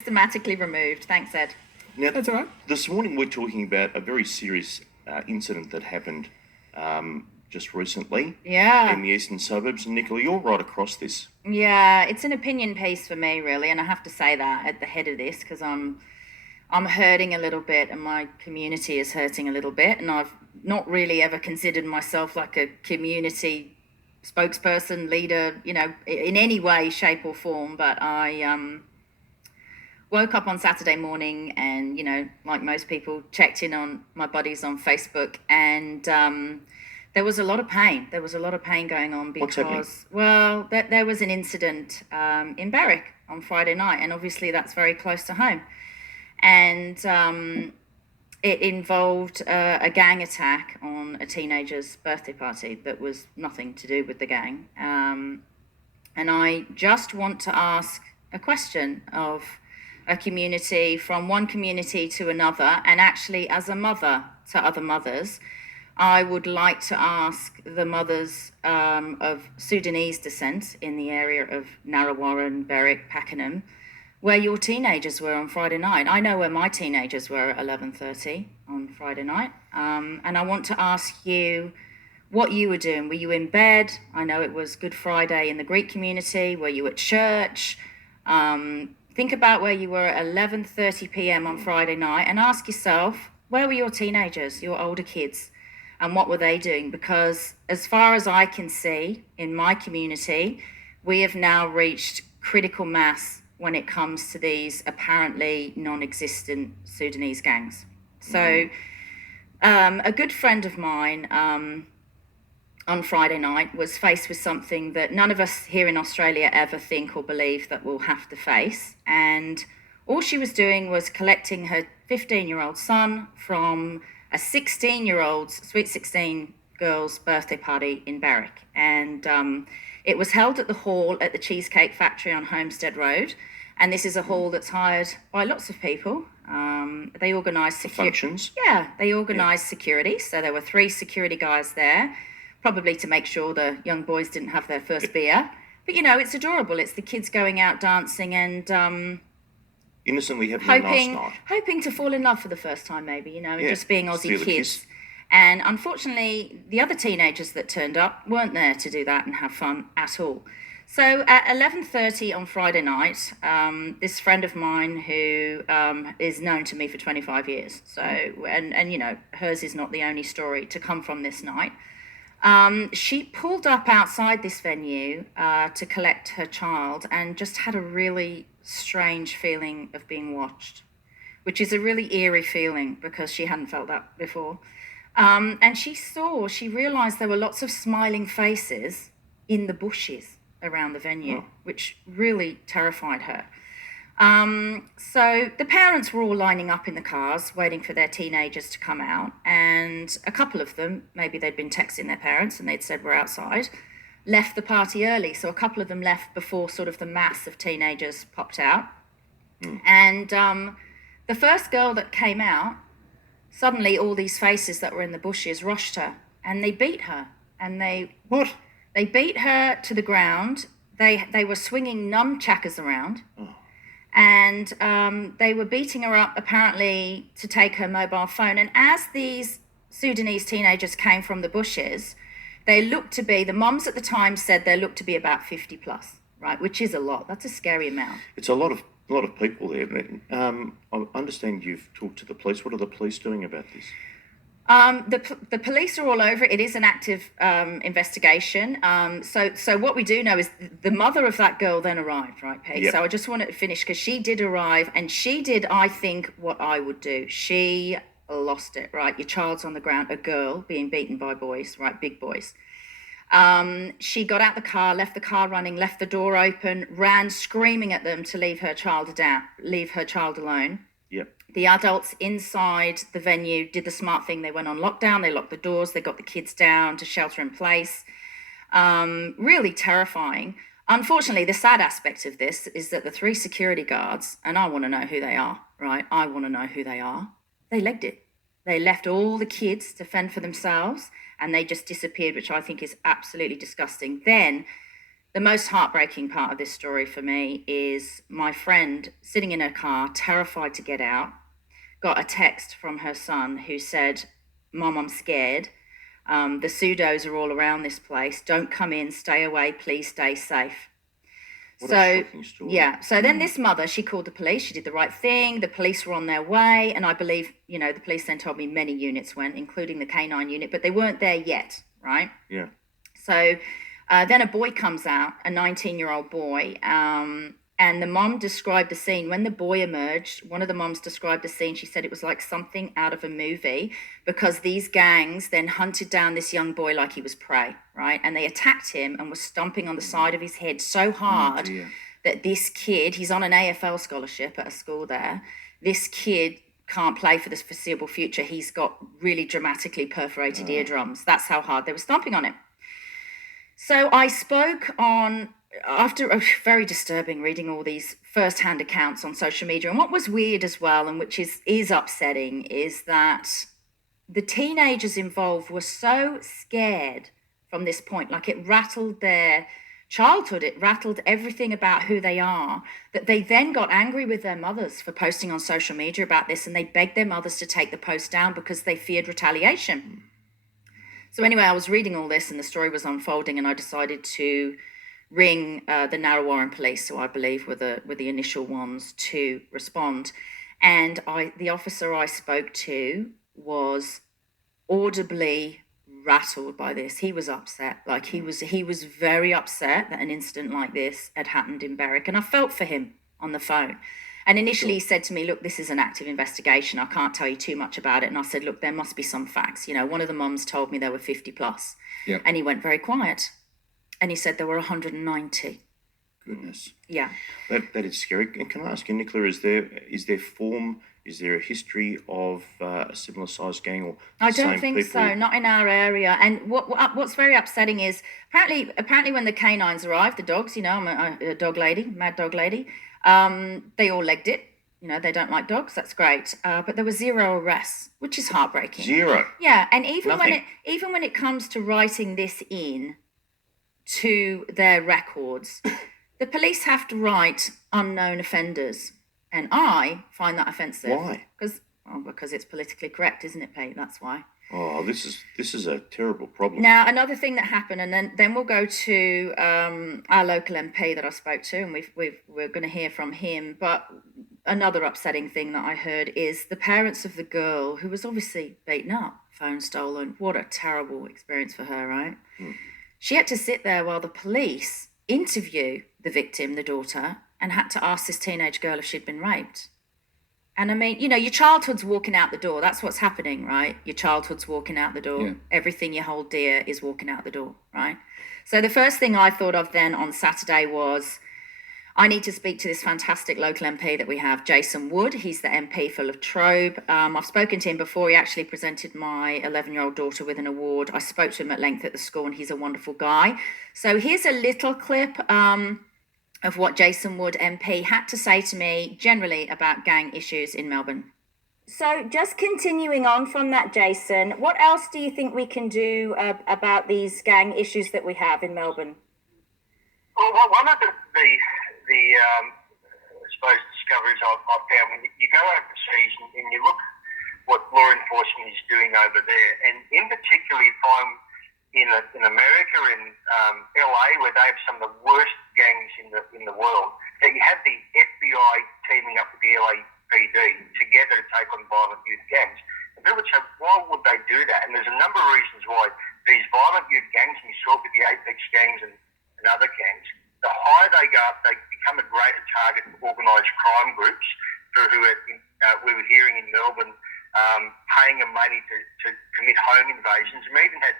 Systematically removed. Thanks, Ed. Now, That's all right. this morning we're talking about a very serious incident that happened just recently in the eastern suburbs. And Nicola, you're right across this. Yeah, it's an opinion piece for me, really, and I have to say that at the head of this because I'm hurting a little bit, and my community is hurting a little bit, and I've not really ever considered myself like a community spokesperson, leader, in any way, shape, or form. But I woke up on Saturday morning and, like most people, checked in on my buddies on Facebook, and there was a lot of pain. There was a lot of pain going on What's happening? because, well, there was an incident in Berwick on Friday night, and obviously that's very close to home. And it involved a gang attack on a teenager's birthday party that was nothing to do with the gang. And I just want to ask a question of a community, from one community to another, and actually as a mother to other mothers, I would like to ask the mothers of Sudanese descent in the area of Narrawarren, Berwick, Pakenham, where your teenagers were on Friday night. I know where my teenagers were at 11:30 on Friday night, and I want to ask you what you were doing. Were you in bed? I know it was Good Friday in the Greek community. Were you at church? Think about where you were at 11:30 p.m. on Friday night and ask yourself, where were your teenagers, your older kids, and what were they doing? Because as far as I can see in my community, we have now reached critical mass when it comes to these apparently non-existent Sudanese gangs. So a good friend of mine on Friday night was faced with something that none of us here in Australia ever think or believe that we'll have to face. And all she was doing was collecting her 15-year-old son from a 16-year-old, sweet 16 girl's birthday party in Berwick. And it was held at the hall at the Cheesecake Factory on Homestead Road. And this is a hall that's hired by lots of people. They organise Functions. Yeah, they organised security. So there were 3 security guys there, probably to make sure the young boys didn't have their first beer. But, it's adorable. It's the kids going out dancing and Innocently having a nice night. hoping to fall in love for the first time, maybe, and just being Aussie Steal a kids. kiss. And unfortunately, the other teenagers that turned up weren't there to do that and have fun at all. So at 11:30 on Friday night, this friend of mine who is known to me for 25 years, so and hers is not the only story to come from this night. She pulled up outside this venue to collect her child and just had a really strange feeling of being watched, which is a really eerie feeling because she hadn't felt that before. And she realised there were lots of smiling faces in the bushes around the venue, which really terrified her. So the parents were all lining up in the cars, waiting for their teenagers to come out. And a couple of them, maybe they'd been texting their parents and they'd said, we're outside, left the party early. So a couple of them left before sort of the mass of teenagers popped out. And the first girl that came out, suddenly all these faces that were in the bushes rushed her and they beat her. And they beat her to the ground. They were swinging nunchuckers around. And they were beating her up, apparently, to take her mobile phone. And as these Sudanese teenagers came from the bushes, they looked to be, the mums at the time said they looked to be about 50 plus, right? Which is a lot. That's a scary amount. It's a lot of people there. I understand you've talked to the police. What are the police doing about this? The police are all over it. It is an active investigation. So what we do know is the mother of that girl then arrived, right, Pete? Yep. So I just want to finish because she did arrive and she did, I think, what I would do. She lost it, right? Your child's on the ground, a girl being beaten by boys, right? Big boys. She got out the car, left the car running, left the door open, ran screaming at them to leave her child alone. Yep. The adults inside the venue did the smart thing. They went on lockdown. They locked the doors. They got the kids down to shelter in place. Really terrifying. Unfortunately, the sad aspect of this is that the 3 security guards, and I want to know who they are, right? I want to know who they are. They legged it. They left all the kids to fend for themselves and they just disappeared, which I think is absolutely disgusting. Then The most heartbreaking part of this story for me is my friend sitting in her car, terrified to get out, got a text from her son who said, "Mom, I'm scared. The pseudos are all around this place. Don't come in, stay away, please stay safe." What a shocking story. Yeah. So then this mother, she called the police. She did the right thing. The police were on their way. And I believe, the police then told me many units went, including the canine unit, but they weren't there yet, right? Yeah. So then a boy comes out, a 19-year-old boy, and the mom described the scene. When the boy emerged, one of the moms described the scene. She said it was like something out of a movie, because these gangs then hunted down this young boy like he was prey, right? And they attacked him and were stomping on the side of his head so hard that this kid, he's on an AFL scholarship at a school there, this kid can't play for the foreseeable future. He's got really dramatically perforated eardrums. That's how hard they were stomping on him. So I spoke on, after very disturbing reading all these first-hand accounts on social media. And what was weird as well, and which is upsetting, is that the teenagers involved were so scared from this point, like it rattled their childhood, it rattled everything about who they are, that they then got angry with their mothers for posting on social media about this, and they begged their mothers to take the post down because they feared retaliation. So anyway, I was reading all this and the story was unfolding, and I decided to ring the Narrawarren police, who I believe were the initial ones to respond. And the officer I spoke to was audibly rattled by this. He was upset. Like he was very upset that an incident like this had happened in Berwick, and I felt for him on the phone. And initially he said to me, "Look, this is an active investigation. I can't tell you too much about it." And I said, "Look, there must be some facts. One of the mums told me there were 50 plus." Yep. And he went very quiet. And he said there were 190. Goodness. Yeah. That is scary. And can I ask you, Nicola, is there a history of a similar sized gang or I don't think people? So, not in our area. And what's very upsetting is apparently when the canines arrived, the dogs, I'm a dog lady, mad dog lady, they all legged it. They don't like dogs. That's great. But there were 0 arrests, which is heartbreaking. 0. Yeah, and even when it comes to writing this in to their records, the police have to write unknown offenders, and I find that offensive. Why? Because it's politically correct, isn't it, Pete? That's why. Oh, this is a terrible problem. Now, another thing that happened, and then we'll go to our local MP that I spoke to, and we're going to hear from him. But another upsetting thing that I heard is the parents of the girl who was obviously beaten up, phone stolen. What a terrible experience for her, right? She had to sit there while the police interview the victim, the daughter, and had to ask this teenage girl if she'd been raped. And I mean, your childhood's walking out the door. That's what's happening, right? Your childhood's walking out the door. Yeah. Everything you hold dear is walking out the door, right? So the first thing I thought of then on Saturday was, I need to speak to this fantastic local MP that we have, Jason Wood. He's the MP for Latrobe. I've spoken to him before. He actually presented my 11-year-old daughter with an award. I spoke to him at length at the school, and he's a wonderful guy. So here's a little clip of what Jason Wood MP had to say to me generally about gang issues in Melbourne. So just continuing on from that, Jason, what else do you think we can do about these gang issues that we have in Melbourne? Well, one of the I suppose, discoveries I've found, when you go overseas and you look what law enforcement is doing over there, and in particular, if I'm in America, in LA, where they have some of the worst gangs in the world, that you have the FBI teaming up with the LAPD together to take on violent youth gangs. And people would say, why would they do that? And there's a number of reasons why these violent youth gangs, and you saw it with the Apex gangs and other gangs, the higher they go up, they become a greater target for organised crime groups who we were hearing in Melbourne paying them money to commit home invasions. And we even had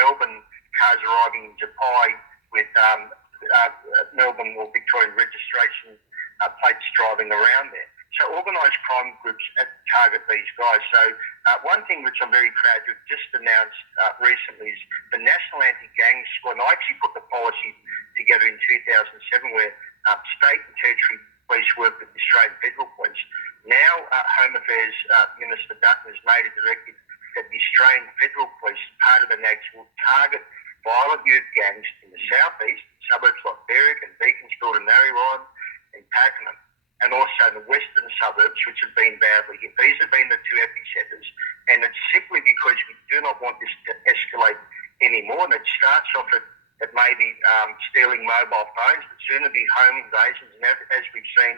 Melbourne cars arriving in Japai with Melbourne or Victorian registration plates driving around there. So organised crime groups target these guys. So one thing which I'm very proud to have just announced recently is the National Anti-Gang Squad. And I actually put the policy together in 2007 where state and territory police work with the Australian Federal Police. Now Home Affairs Minister Dutton has made a directive that the Australian Federal Police, part of the NAGS, will target violent youth gangs in the southeast, suburbs like Berwick and Beaconsfield and Narrewine and Pakenham, and also the western suburbs, which have been badly hit. These have been the two epicentres, and it's simply because we do not want this to escalate anymore, and it starts off at maybe stealing mobile phones, but soon it'll be home invasions, and as we've seen,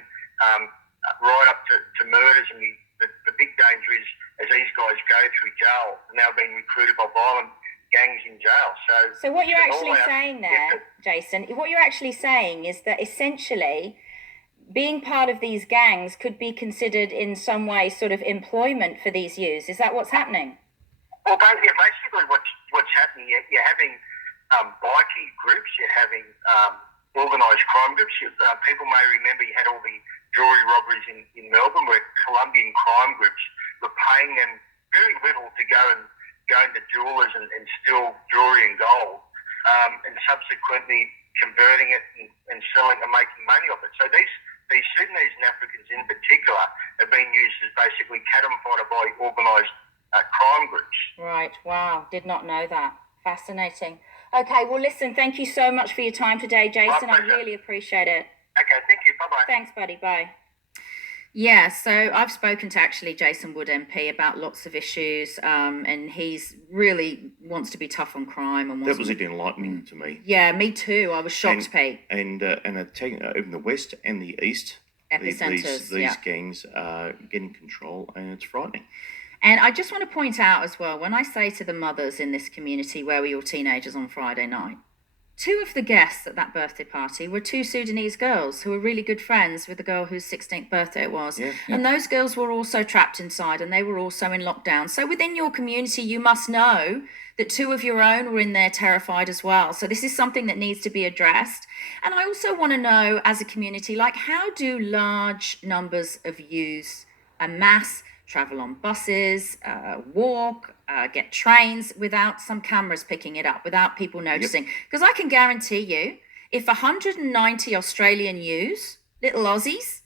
right up to murders. And the big danger is, as these guys go through jail, they're now being recruited by violent gangs in jail. So what you're actually saying there, Jason, what you're actually saying is that essentially being part of these gangs could be considered in some way sort of employment for these youths. Is that what's happening? Well, basically what's happening, you're having bikie groups, you're having organised crime groups. People may remember you had all the jewellery robberies in Melbourne where Colombian crime groups were paying them very little to go into jewellers and steal jewellery and gold, and subsequently converting it and selling and making money off it. So these Sudanese and Africans in particular have been used as basically cannon fodder by organised crime groups. Right, wow, did not know that. Fascinating. Okay, well listen, thank you so much for your time today, Jason. I really appreciate it. Okay, thank you. Bye-bye. Thanks, buddy. Bye. Yeah, so I've spoken to actually Jason Wood MP about lots of issues, and he's really wants to be tough on crime. And that was enlightening to me. Yeah, me too. I was shocked, Pete. And in the west and the east, these gangs are getting control, and it's frightening. And I just want to point out as well, when I say to the mothers in this community, where were your teenagers on Friday night? 2 of the guests at that birthday party were 2 Sudanese girls who were really good friends with the girl whose 16th birthday it was. Yeah. And those girls were also trapped inside, and they were also in lockdown. So within your community, you must know that 2 of your own were in there terrified as well. So this is something that needs to be addressed. And I also want to know, as a community, like, how do large numbers of youths en masse travel on buses, walk, get trains without some cameras picking it up, without people noticing? Because I can guarantee you, if 190 Australian youths, little Aussies,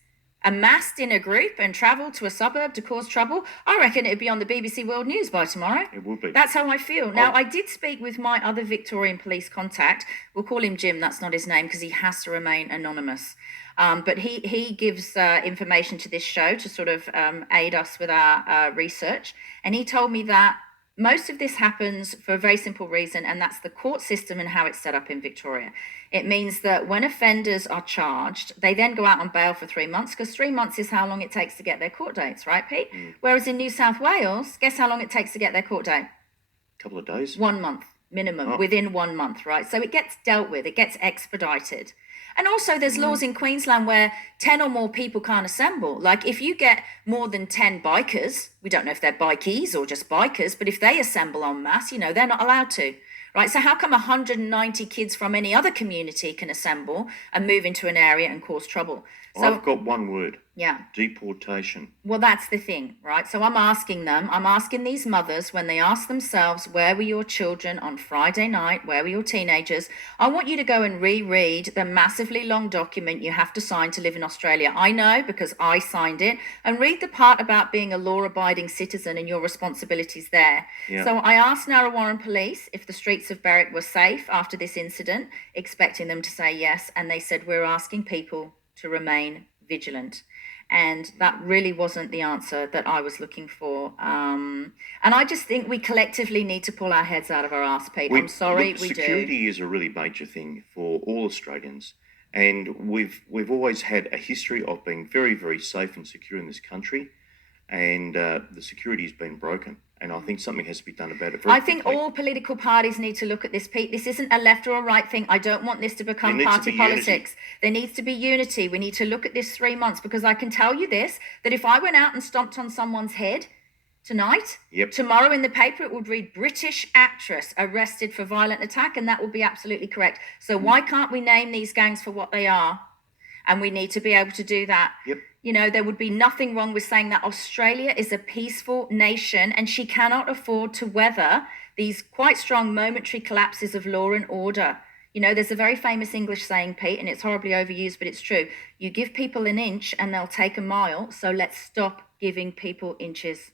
amassed in a group and travelled to a suburb to cause trouble, I reckon it'd be on the BBC World News by tomorrow. It would be. That's how I feel. Now, I did speak with my other Victorian police contact. We'll call him Jim. That's not his name because he has to remain anonymous. But he gives information to this show to sort of aid us with our research. And he told me that most of this happens for a very simple reason, and that's the court system and how it's set up in Victoria. It means that when offenders are charged, they then go out on bail for 3 months, because 3 months is how long it takes to get their court dates, right, Pete? Whereas in New South Wales, guess how long it takes to get their court date? A couple of days. 1 month minimum, within 1 month, right? So it gets dealt with, it gets expedited. And also there's laws in Queensland where 10 or more people can't assemble. Like if you get more than 10 bikers, we don't know if they're bikies or just bikers, but if they assemble en masse, they're not allowed to. Right, so how come 190 kids from any other community can assemble and move into an area and cause trouble? So, I've got one word. Yeah. Deportation. Well, that's the thing, right? So I'm asking these mothers, when they ask themselves, where were your children on Friday night? Where were your teenagers? I want you to go and reread the massively long document you have to sign to live in Australia. I know because I signed it. And read the part about being a law-abiding citizen and your responsibilities there. Yeah. So I asked Narrewine Police if the streets of Berwick were safe after this incident, expecting them to say yes. And they said, we're asking people to remain vigilant. And that really wasn't the answer that I was looking for. And I just think we collectively need to pull our heads out of our arse, Pete. I'm sorry, we do. Security is a really major thing for all Australians. And we've always had a history of being very, very safe and secure in this country. And the security has been broken. And I think something has to be done about it. I think all political parties need to look at this, Pete. This isn't a left or a right thing. I don't want this to become party politics. There needs to be unity. We need to look at this 3 months, because I can tell you this, that if I went out and stomped on someone's head tonight, tomorrow in the paper it would read British actress arrested for violent attack, and that would be absolutely correct. So why can't we name these gangs for what they are? And we need to be able to do that. There would be nothing wrong with saying that Australia is a peaceful nation and she cannot afford to weather these quite strong momentary collapses of law and order. There's a very famous English saying, Pete, and it's horribly overused, but it's true. You give people an inch and they'll take a mile, so let's stop giving people inches.